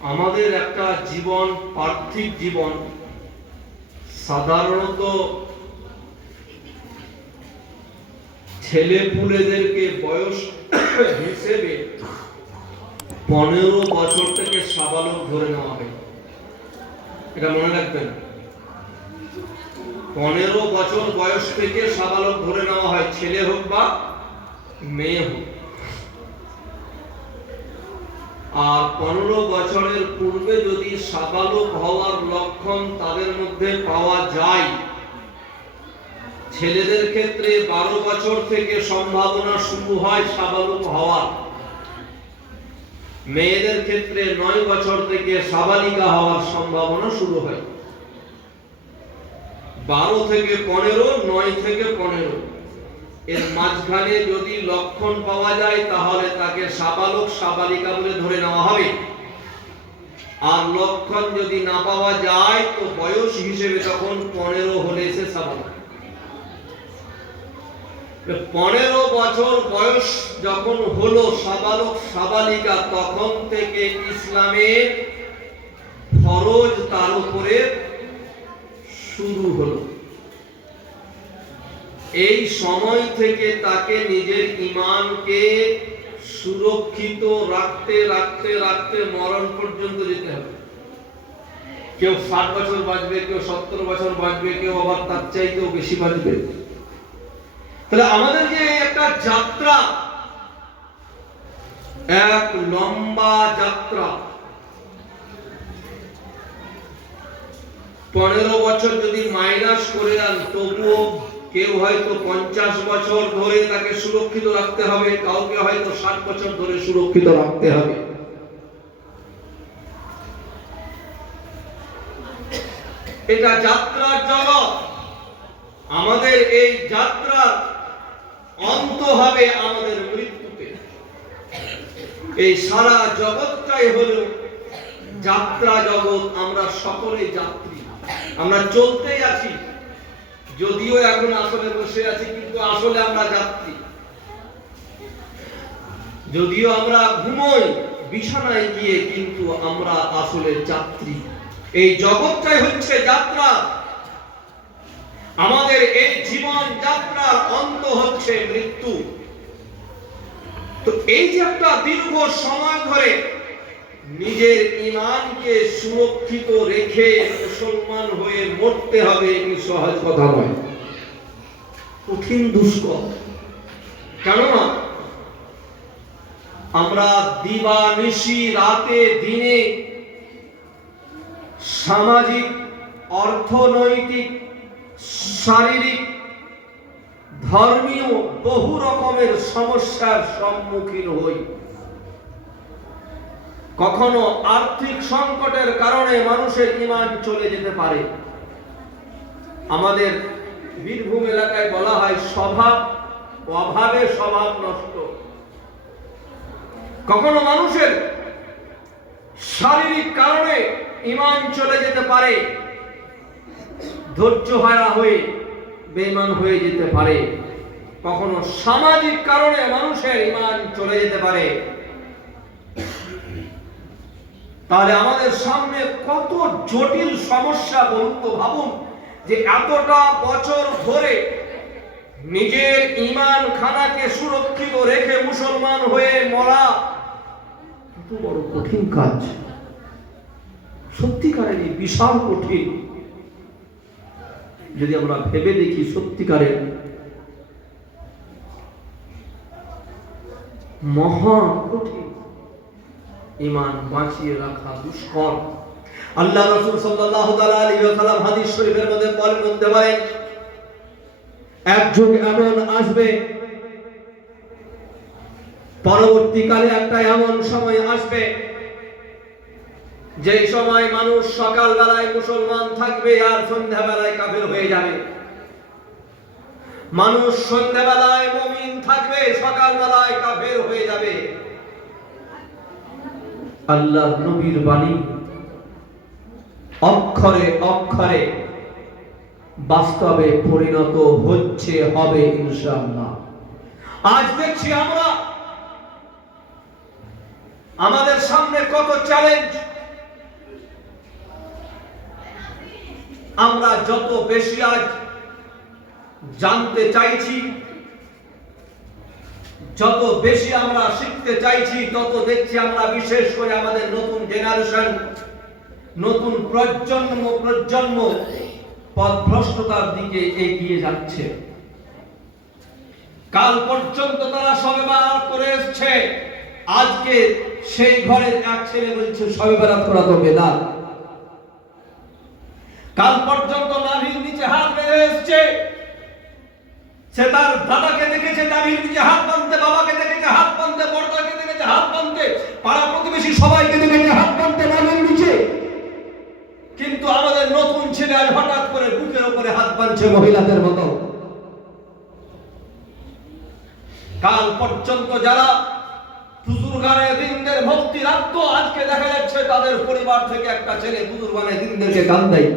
আমাদের একটা জীবন, পার্থিব জীবন, সাধারণত ছেলেপুলেদেরকে বয়স হিসেবে 15 বছর থেকে সাবালক ধরে নেওয়া হয়। এটা মনে রাখবেন, 15 বছর বয়স থেকে সাবালক ধরে নেওয়া হয়, ছেলে হোক বা মেয়ে হোক। আর 15 বছরের পূর্বে যদি সাবালক হওয়ার লক্ষণ তাদের মধ্যে পাওয়া যায়, ছেলেদের ক্ষেত্রে 12 বছর থেকে সম্ভাবনা শুরু হয় সাবালক হওয়ার, মেয়েদের ক্ষেত্রে 9 বছর থেকে সাবালিকা হওয়ার সম্ভাবনা শুরু হয়। 12 থেকে 15, 9 থেকে 15, এর মাঝখানে যদি লক্ষণ পাওয়া যায় তাহলে তাকে সাবালক সাবালিকা বলে ধরে নেওয়া হবে। আর লক্ষণ যদি না পাওয়া যায় তো বয়স হিসেবে তখন 15 হলে সে সাবালক। 15 বছর বয়স যখন হলো সাবালক সাবালিকা, তখন থেকে ইসলামের ফরজ তার উপরে শুরু হলো। এই সময় থেকে তাকে নিজের ঈমানকে সুরক্ষিত রাখতে রাখতে রাখতে মরণ পর্যন্ত যেতে হবে। কেউ 60 বছর বাঁচবে, কেউ 70 বছর বাঁচবে, কেউ আবার তার চাইতেও বেশি বাঁচবে। তাহলে আমাদের যে একটা যাত্রা, এক লম্বা যাত্রা, 15 বছর যদি মাইনাস করে দেন তবুও কেউ হয়তো 50 বছর ধরে তাকে সুরক্ষিত রাখতে হবে, কাউকে হয়তো 60 বছর ধরে সুরক্ষিত রাখতে হবে। এটা যাত্রার জগৎ। আমাদের এই যাত্রার অন্ত হবে আমাদের মৃত্যুতে। এই সারা জগৎটাই হলো যাত্রা জগৎ। আমরা সকলেই যাত্রী, আমরা চলতেই আছি, যদিও এখন আসলে বসে আছি, কিন্তু আসলে আমরা যাত্রী। যদিও আমরা ঘুমোই বিছানায় গিয়ে, কিন্তু আমরা আসলে যাত্রী। এই জগৎটাই হচ্ছে যাত্রা। আমাদের এই জীবন যাত্রার অন্ত হচ্ছে মৃত্যু। তো এই যে একটা দীর্ঘ সময় ধরে নিজের ঈমানকে সুরক্ষিত রেখে মুসলমান হয়ে মরতে হবে, এই সহজ কথা নয়, কঠিন দুষ্কর। কেননা আমরা দিবানিশি, রাতে দিনে সামাজিক, অর্থনৈতিক, শারীরিক, ধর্মীয় বহু রকমের সমস্যার সম্মুখীন হই। কখনো আর্থিক সংকটের কারণে মানুষের ঈমান চলে যেতে পারে। আমাদের বীরভূম এলাকায় বলা হয় স্বভাব অভাবে স্বভাব নষ্ট। কখনো মানুষের শারীরিক কারণে ঈমান চলে যেতে পারে, ধৈর্য হারা হয়ে বেঈমান হয়ে যেতে পারে। কখনো সামাজিক কারণে মানুষের ঈমান চলে যেতে পারে। তাহলে আমাদের সামনে কত জটিল সমস্যা, বলুন তো, ভাবুন যে এতটা বছর ধরে নিজের ঈমান খানাকে সুরক্ষিত রেখে মুসলমান হয়ে মরা কত বড় কঠিন কাজ। সত্যিকারেরই বিশাল কঠিন। যদি আমরা ভেবে দেখি, সত্যিকারের মহা কঠিন। ঈমান বাঁচিয়ে রাখা দুষ্কর। আল্লাহ রাসূল সাল্লাল্লাহু তাআলা আলাইহি ওয়াসাল্লাম হাদিস শরীফের মধ্যে বলতে পারেন, এক যুগ এমন আসবে, পরবর্তীকালে একটা এমন সময় আসবে যে সময় মানুষ সকাল বেলায় মুসলমান থাকবে আর সন্ধ্যা বেলায় কাফের হয়ে যাবে। মানুষ সন্ধ্যা বেলায় মুমিন থাকবে, সকাল বেলায় কাফের হয়ে যাবে। আল্লাহর নবীর বাণী অক্ষরে অক্ষরে বাস্তবে পরিণত হচ্ছে, হবে ইনশাআল্লাহ। আজ দেখছি আমরা আমাদের সামনে কত চ্যালেঞ্জ, আমরা যত বেশি আজ জানতে চাইছি, যত বেশি আমরা শিখতে চাইছি, তত দেখছি আমরা বিশেষ করে আমাদের নতুন জেনারেশন, নতুন প্রজন্ম পথভ্রষ্টতার দিকে এগিয়ে যাচ্ছে। কাল পর্যন্ত তারা শবে বরাত করে এসছে, আজকে সেই ঘরের এক ছেলে বলছে শবে বরাত করা তো বেদাত। কাল পর্যন্ত নাভির নিচে হাত বেঁধে এসছে, সে তার দাদাকে দেখেছে নাভির নিচে হাত বাঁধতে, বাবাকে দেখেছে হাত বাঁধতে, বড়দাকে দেখেছে হাত বাঁধতে, পাড়া প্রতিবেশী সবাইকে দেখেছে হাত বাঁধতে নাভির নিচে। কিন্তু আমাদের নতুন ছেলে আজ হঠাৎ করে বুকের উপরে হাত বাঁধছে মহিলাদের মতো। কাল পর্যন্ত যারা বুজুর্গানে দিনদের ভক্তি রাখতো, আজকে দেখা যাচ্ছে তাদের পরিবার থেকে একটা ছেলে বুজুর্গানে দিনদেরকে গান দেয়।